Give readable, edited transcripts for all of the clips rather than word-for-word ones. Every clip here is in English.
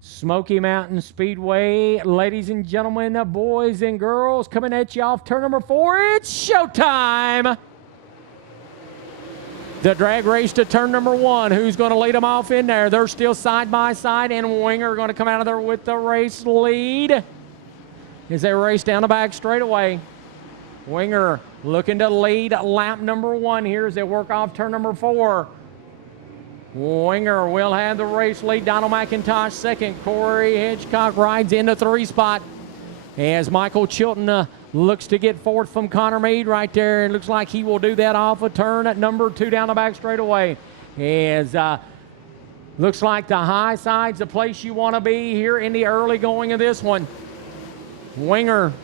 Smoky Mountain Speedway. Ladies and gentlemen, boys and girls, coming at you off turn number 4. It's showtime. The drag race to turn number 1. Who's going to lead them off in there? They're still side by side, and Winger going to come out of there with the race lead as they race down the back straightaway. Winger looking to lead lap number 1 here as they work off turn number 4. Winger will have the race lead. Donald McIntosh second. Corey Hitchcock rides in the 3 spot as Michael Chilton looks to get fourth from Connor Meade right there. It looks like he will do that off a turn at number 2 down the back straightaway. As looks like the high side's the place you want to be here in the early going of this one. Winger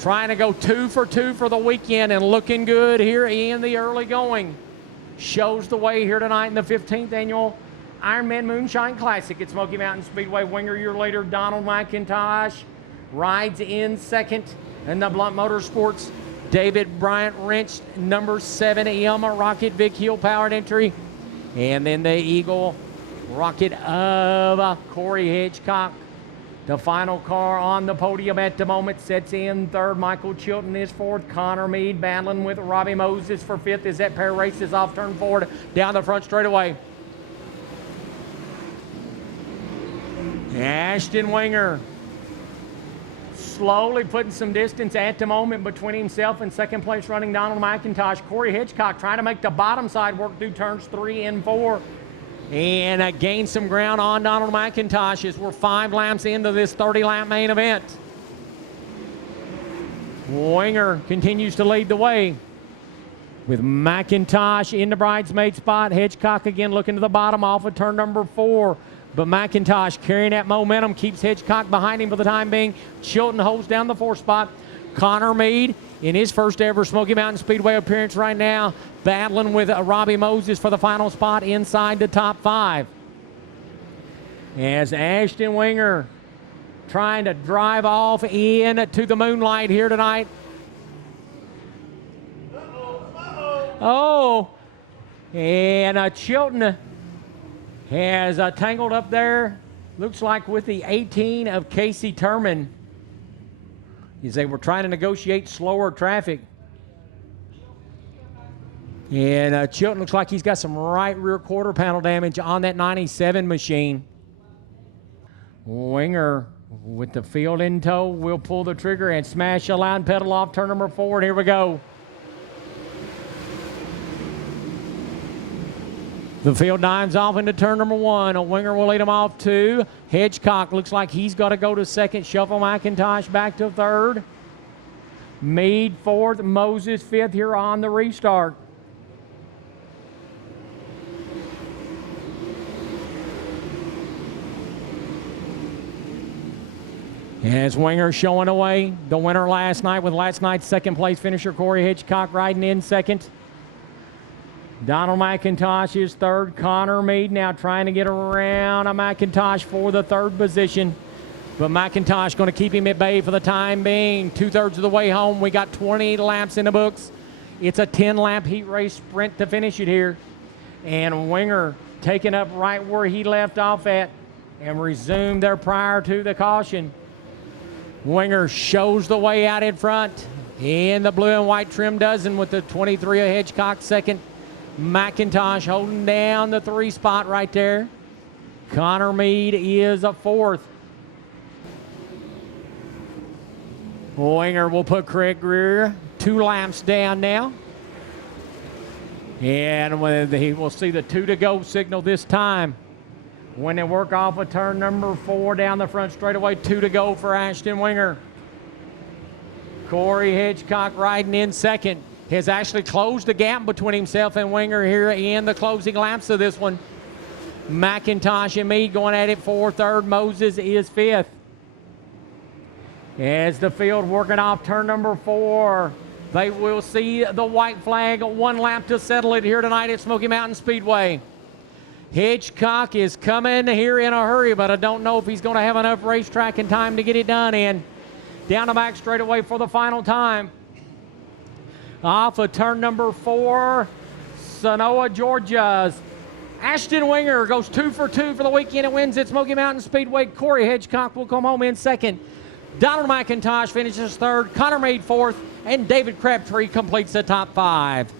trying to go 2 for 2 for the weekend and looking good here in the early going. Shows the way here tonight in the 15th annual Ironman Moonshine Classic at Smoky Mountain Speedway. Winger, your leader, Donald McIntosh, rides in second. In the Blunt Motorsports, David Bryant Wrench, number 7, Yamaha Rocket Vic Hill powered entry. And then the Eagle Rocket of Corey Hitchcock. The final car on the podium at the moment sets in third. Michael Chilton is fourth. Connor Meade battling with Robbie Moses for fifth as that pair races off turn 4 down the front straightaway. Ashton Winger slowly putting some distance at the moment between himself and second place running Donald McIntosh. Corey Hitchcock trying to make the bottom side work through turns 3 and 4. And gain some ground on Donald McIntosh as we're 5 laps into this 30-lap main event. Winger continues to lead the way with McIntosh in the bridesmaid spot. Hitchcock again looking to the bottom off of turn number 4. But McIntosh carrying that momentum keeps Hitchcock behind him for the time being. Chilton holds down the 4th spot. Connor Meade in his first ever Smoky Mountain Speedway appearance right now, battling with Robbie Moses for the final spot inside the top 5. As Ashton Winger trying to drive off in to the moonlight here tonight. Oh, and Chilton has tangled up there, looks like with the 18 of Casey Turman, as they were trying to negotiate slower traffic. And Chilton looks like he's got some right rear quarter panel damage on that 97 machine. Winger with the field in tow will pull the trigger and smash a line pedal off turn number 4. And here we go. The field dives off into turn number 1. A Winger will lead him off 2. Hitchcock looks like he's got to go to second. Shuffle McIntosh back to third. Meade 4th. Moses 5th here on the restart. As Winger showing away, the winner last night with last night's second place finisher Corey Hitchcock riding in second. Donald McIntosh is third. Connor Meade now trying to get around a McIntosh for the 3rd position. But McIntosh going to keep him at bay for the time being. 2/3 of the way home. We got 20 laps in the books. It's a 10-lap heat race sprint to finish it here. And Winger taking up right where he left off at and resumed there prior to the caution. Winger shows the way out in front in the blue and white trim dozen with the 23 of Hitchcock second. McIntosh holding down the 3 spot right there. Connor Meade is a 4th. Winger will put Craig Greer 2 laps down now. And he will see the 2 to go signal this time. When they work off of turn number 4 down the front straightaway, 2 to go for Ashton Winger. Corey Hitchcock riding in second. Has actually closed the gap between himself and Winger here in the closing laps of this one. McIntosh and Meade going at it for 3rd. Moses is 5th. As the field working off turn number 4, they will see the white flag. 1 lap to settle it here tonight at Smoky Mountain Speedway. Hitchcock is coming here in a hurry, but I don't know if he's going to have enough racetrack and time to get it done in. Down the back straightaway for the final time. Off of turn number 4, Genoa, Georgia. Ashton Winger goes 2 for 2 for the weekend and wins at Smoky Mountain Speedway. Corey Hedgecock will come home in second. Donald McIntosh finishes third. Connor Meade fourth. And David Crabtree completes the top 5.